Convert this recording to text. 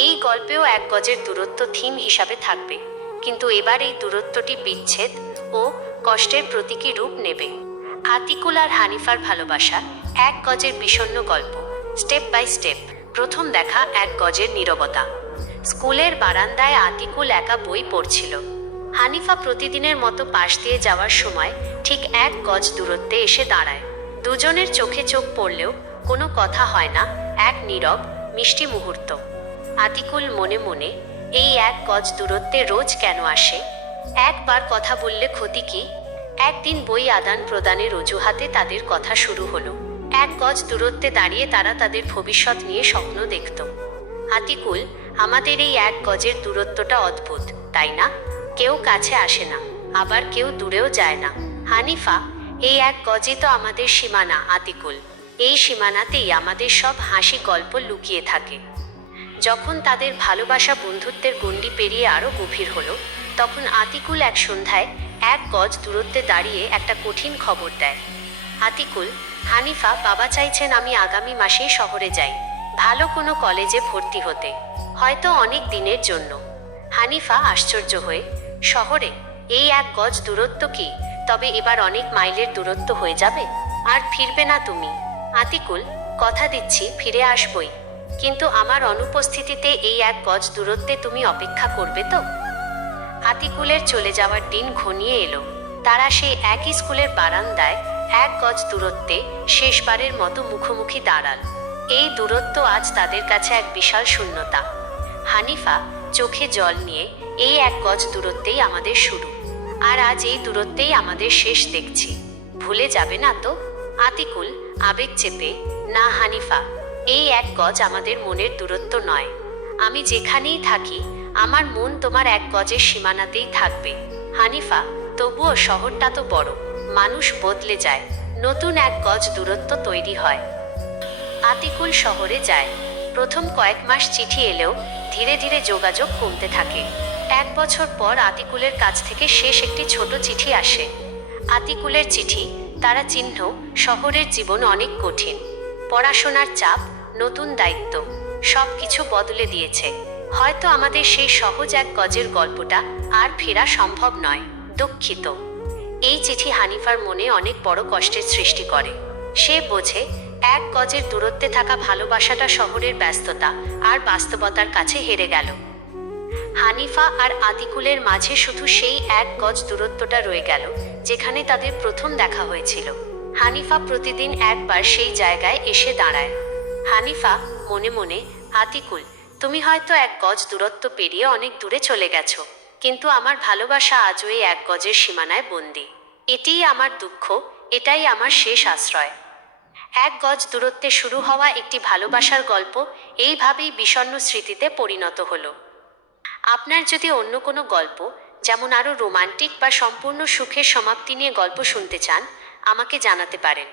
এই গল্পেও 1 গজের দূরত্ব থিম হিসাবে থাকবে, কিন্তু এবার এই দূরত্বটি বিচ্ছেদ ও কষ্টের প্রতীকী রূপ নেবে। আতিকুল আর হানিফার ভালোবাসা 1 গজের বিষণ্ণ গল্প। Step by step. প্রথম দেখা 1 গজের নীরবতা। স্কুলের বারান্দায় আতিকুল একা বই পড়ছিল। হানিফা প্রতিদিনের মতো পাশ দিয়ে যাওয়ার সময় ঠিক 1 গজ দূরত্বে এসে দাঁড়ায়। দুজনের চোখে চোখ পড়লেও কোনো কথা হয় না, এক নীরব মিষ্টি মুহূর্ত। আতিকুল মনে মনে, এই 1 গজ দূরত্বে রোজ কেন আসে? একবার কথা বললে ক্ষতি কি? একদিন বই আদান প্রদানের অজুহাতে তাদের কথা শুরু হলো। 1 গজ দূরত্বে দাঁড়িয়ে তারা তাদের ভবিষ্যৎ নিয়ে স্বপ্ন দেখত। আতিকুল, আমাদের এই 1 গজের দূরত্বটা অদ্ভুত, তাই না? কেউ কাছে আসে না, আবার কেউ দূরেও যায় না। হানিফা, এই 1 গজই তো আমাদের সীমানা। আতিকুল, এই সীমানাতেই আমাদের সব হাসি গল্প লুকিয়ে থাকে। যখন তাদের ভালোবাসা বন্ধুত্বের গণ্ডি পেরিয়ে আরও গভীর হলো, তখন আতিকুল এক সন্ধ্যায় 1 গজ দূরত্বে দাঁড়িয়ে একটা কঠিন খবর দেয়। আতিকুল, হানিফা, বাবা চাইছেন আমি আগামী মাসেই শহরে যাই, ভালো কোনো কলেজে ভর্তি হতে, হয়তো অনেক দিনের জন্য। হানিফা আশ্চর্য হয়ে, শহরে? এই 1 গজ দূরত্ব কি তবে এবার অনেক মাইলের দূরত্ব হয়ে যাবে? আর ফিরবে না তুমি? আতিকুল, কথা দিচ্ছি ফিরে আসবই, কিন্তু আমার অনুপস্থিতিতে এই 1 গজ দূরত্বে তুমি অপেক্ষা করবে তো? আতিকুলের চলে যাওয়ার দিন ঘনিয়ে এলো। তারা সেই একই স্কুলের বারান্দায় 1 গজ দূরত্বে শেষবারের মতো মুখোমুখি দাঁড়াল। এই দূরত্ব আজ তাদের কাছে এক বিশাল শূন্যতা। হানিফা চোখে জল নিয়ে, এই 1 গজ দূরত্বেই আমাদের শুরু, আর আজ এই দূরত্বেই আমাদের শেষ দেখছি, ভুলে যাবে না তো? আতিকুল আবেগ চেপে, না হানিফা, এই 1 গজ আমাদের মনের দূরত্ব নয়। আমি যেখানেই থাকি আমার মন তোমার 1 গজের সীমানাতেই থাকবে। হানিফা, তবুও শহরটা তো বড়, মানুষ বদলে যায়, নতুন 1 গজ দূরত্ব তৈরি হয়। আতিকুল শহরে যায়। প্রথম কয়েক মাস চিঠি এলেও ধীরে ধীরে যোগাযোগ কমতে থাকে। 1 বছর পর আতিকুলের কাছ থেকে শেষ একটি ছোট চিঠি আসে। আতিকুলের চিঠি, তারা চিহ্ন শহরের জীবন অনেক কঠিন, পড়াশোনার চাপ, নতুন দায়িত্ব, সব কিছু বদলে দিয়েছে। হয়তো আমাদের সেই সহজ 1 গজের গল্পটা আর ফেরা সম্ভব নয়, দুঃখিত। এই চিঠি হানিফার মনে অনেক বড় কষ্টের সৃষ্টি করে। সে বোঝে 1 গজের দূরত্বে থাকা ভালোবাসাটা শহরের ব্যস্ততা আর বাস্তবতার কাছে হেরে গেল। হানিফা আর আতিকুলের মাঝে শুধু সেই 1 গজ দূরত্বটা রয়ে গেল যেখানে তাদের প্রথম দেখা হয়েছিল। হানিফা প্রতিদিন একবার সেই জায়গায় এসে দাঁড়ায়। হানিফা মনে মনে, আতিকুল, তুমি হয়তো 1 গজ দূরত্ব পেরিয়ে অনেক দূরে চলে গেছো, কিন্তু আমার ভালোবাসা আজও এই 1 গজের সীমানায় বন্দী। এটিই আমার দুঃখ, এটাই আমার শেষ আশ্রয়। 1 গজ দূরত্বে শুরু হওয়া একটি ভালোবাসার গল্প এইভাবেই বিষণ্ণ স্মৃতিতে পরিণত হলো। আপনার যদি অন্য কোনো গল্প, যেমন আরও রোমান্টিক বা সম্পূর্ণ সুখের সমাপ্তি নিয়ে গল্প শুনতে চান, আমাকে জানাতে পারেন।